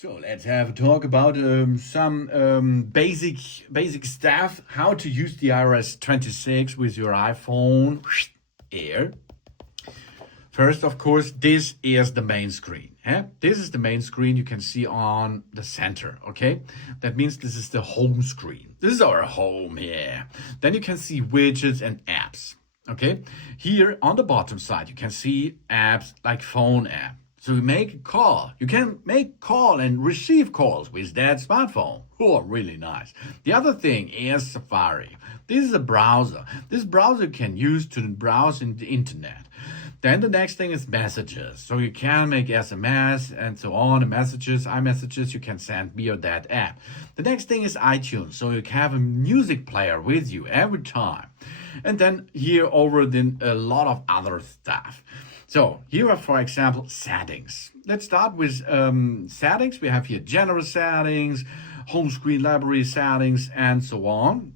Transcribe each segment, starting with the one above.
So let's have a talk about some basic stuff. How to use the iOS 26 with your iPhone Air. First, of course, this is the main screen. This is the main screen you can see on the center. Okay, that means this is the home screen. This is our home here. Then you can see widgets and apps. Okay, here on the bottom side you can see apps like phone app. So you make a call. You can make call and receive calls with that smartphone. Oh, really nice. The other thing is Safari. This is a browser. This browser you can use to browse in the internet. Then the next thing is messages. So you can make SMS and so on. The messages, iMessages, you can send via that app. The next thing is iTunes. So you can have a music player with you every time. And then here over then a lot of other stuff. So here are, for example, settings. Let's start with settings. We have here general settings, home screen library settings, and so on.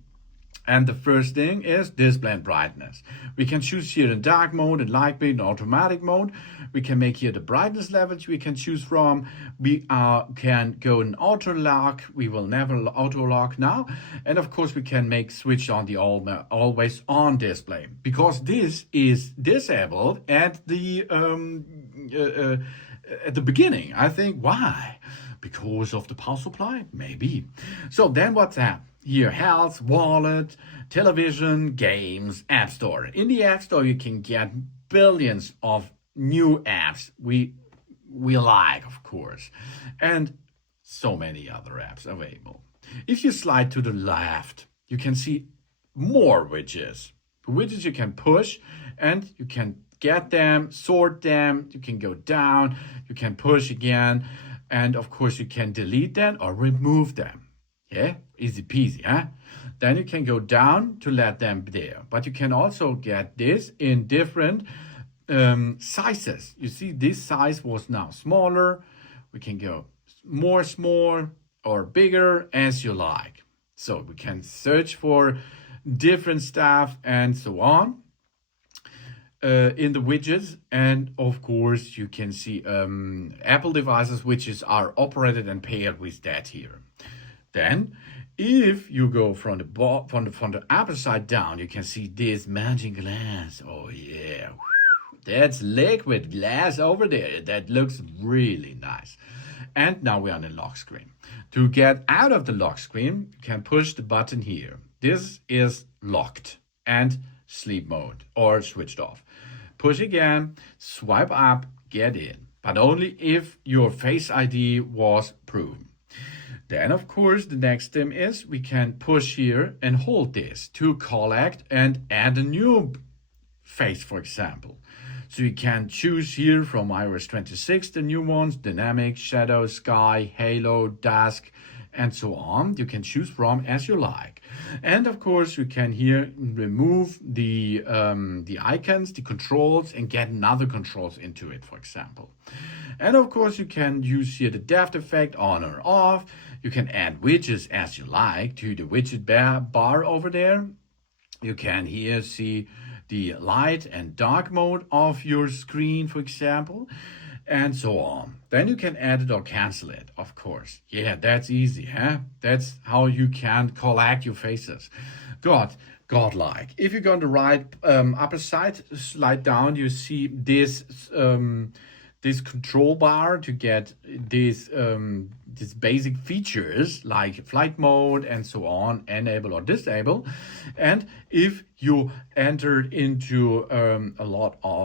And the first thing is display and brightness. We can choose here in dark mode, in light mode, in automatic mode. We can make here the brightness levels we can choose from. We can go in auto lock. We will never auto lock now. And of course we can make switch on the always on display, because this is disabled at the beginning. I think why? Because of the power supply? Maybe. So then what's that? Here, health, wallet, television, games, app store. In the app store, you can get billions of new apps we like, of course, and so many other apps available. If you slide to the left, you can see more widgets. Widgets you can push and you can get them, sort them, you can go down, you can push again, and of course you can delete them or remove them. Yeah, easy peasy, huh? Then you can go down to let them there. But you can also get this in different sizes. You see, this size was now smaller. We can go more small or bigger as you like. So we can search for different stuff and so on in the widgets. And of course, you can see Apple devices which are operated and paired with that here. Then, if you go from the upper side down, you can see this magic glass. Oh yeah, that's liquid glass over there. That looks really nice. And now we're on the lock screen. To get out of the lock screen, you can push the button here. This is locked and sleep mode or switched off. Push again, swipe up, get in. But only if your Face ID was proven. Then, of course, the next thing is we can push here and hold this to collect and add a new face, for example. So you can choose here from iOS 26 the new ones: Dynamic, Shadow, Sky, Halo, Dusk, and so on. You can choose from as you like. And of course, you can here remove the icons, the controls, and get another controls into it, for example. And of course, you can use here the depth effect on or off. You can add widgets as you like to the widget bar over there. You can here see the light and dark mode of your screen, for example, and so on. Then you can add it or cancel it, of course. Yeah, that's easy, huh? That's how you can collect your faces. Godlike. If you go on the right upper side, slide down, you see this this control bar to get these basic features like flight mode and so on, enable or disable. And if you entered into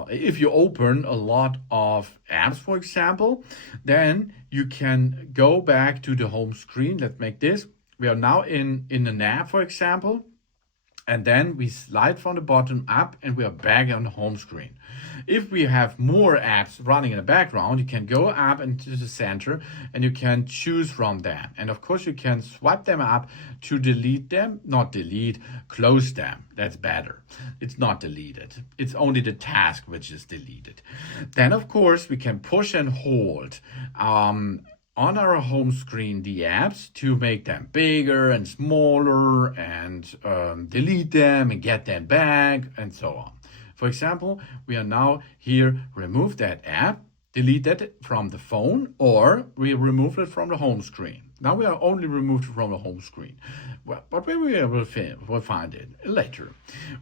if you open a lot of apps, for example, then you can go back to the home screen. Let's make this. We are now in an app, for example. And then we slide from the bottom up and we are back on the home screen. If we have more apps running in the background, you can go up into the center and you can choose from them. And of course, you can swipe them up to delete them, not delete, close them. That's better. It's not deleted. It's only the task which is deleted. Then, of course, we can push and hold on our home screen the apps to make them bigger and smaller and delete them and get them back and so on. For example, we are now here, remove that app, delete it from the phone, or we remove it from the home screen. Now we are only removed from the home screen, but we will find it later.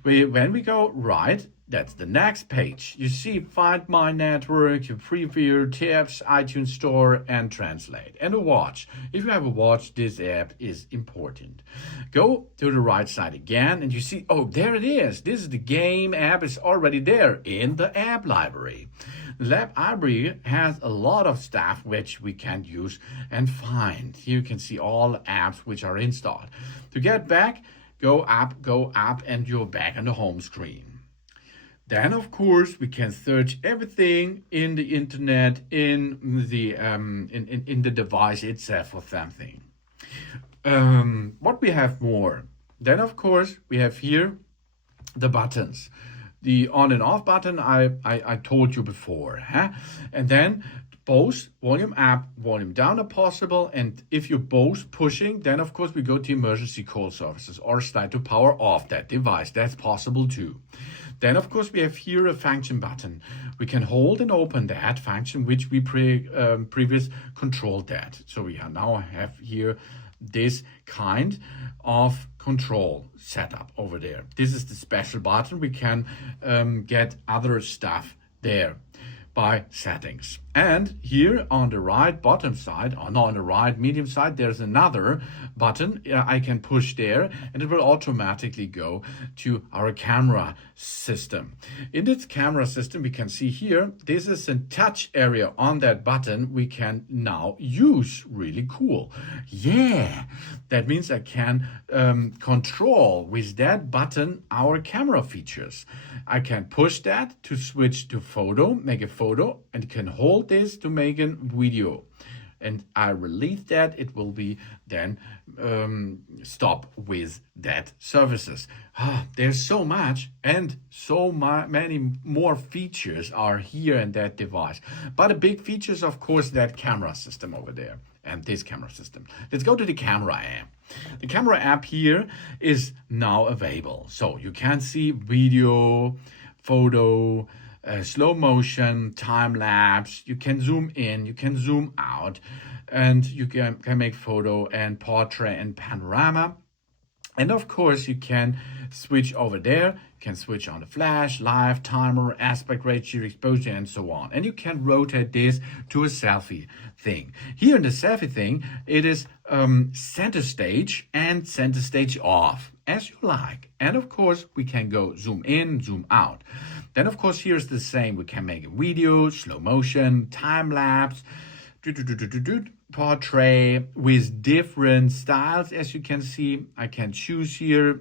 When we go right, that's the next page. You see Find My Network, your preview, tips, iTunes Store, and Translate. And a watch. If you have a watch, this app is important. Go to the right side again, and you see, oh, there it is. This is the game app. It's already there in the app library. The Lab Library has a lot of stuff which we can use and find. Here you can see all the apps which are installed. To get back, go up, and you're back on the home screen. Then, of course, we can search everything in the internet, in the device itself for something. What we have more? Then, of course, we have here the buttons. The on and off button I told you before. And then both volume up, volume down are possible. And if you're both pushing, then of course we go to emergency call services or slide to power off that device. That's possible too. Then of course we have here a function button. We can hold and open that function which we previous controlled that. So we now have here this kind of control setup over there. This is the special button. We can get other stuff there by settings. And here on the right bottom side, or not on the right medium side, there's another button I can push there, and it will automatically go to our camera system. In this camera system, we can see here, this is a touch area on that button we can now use. Really cool. Yeah, that means I can control with that button our camera features. I can push that to switch to photo, make a photo, and can hold this to make a video. And I release that, it will be then stop with that services. There's so much, and so many more features are here in that device. But the big features, of course, that camera system over there and this camera system. Let's go to the camera app. The camera app here is now available. So you can see video, photo, slow motion, time lapse. You can zoom in, you can zoom out, and you can make photo and portrait and panorama. And of course, you can switch over there. You can switch on the flash, live, timer, aspect ratio, exposure, and so on. And you can rotate this to a selfie thing. Here in the selfie thing, it is center stage and center stage off, as you like. And of course, we can go zoom in, zoom out. Then, of course, here's the same. We can make a video, slow motion, time lapse, portrait with different styles. As you can see, I can choose here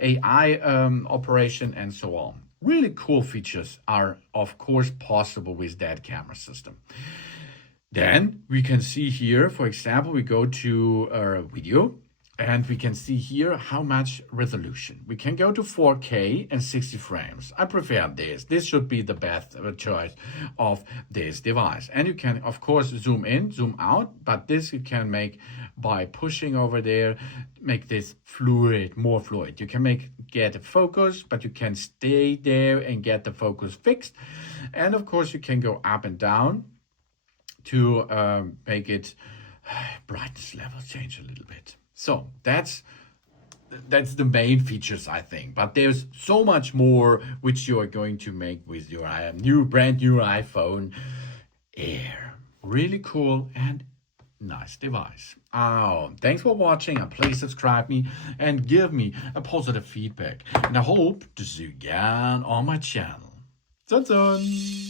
AI operation and so on. Really cool features are, of course, possible with that camera system. Then we can see here, for example, we go to our video. And we can see here how much resolution. We can go to 4K and 60 frames. I prefer this. This should be the best choice of this device. And you can, of course, zoom in, zoom out, but this you can make by pushing over there, make this fluid, more fluid. You can get a focus, but you can stay there and get the focus fixed. And of course, you can go up and down to make it brightness level change a little bit. So that's the main features, I think. But there's so much more which you are going to make with your brand new iPhone Air. Really cool and nice device. Thanks for watching, and please subscribe me and give me a positive feedback. And I hope to see you again on my channel. Dun dun!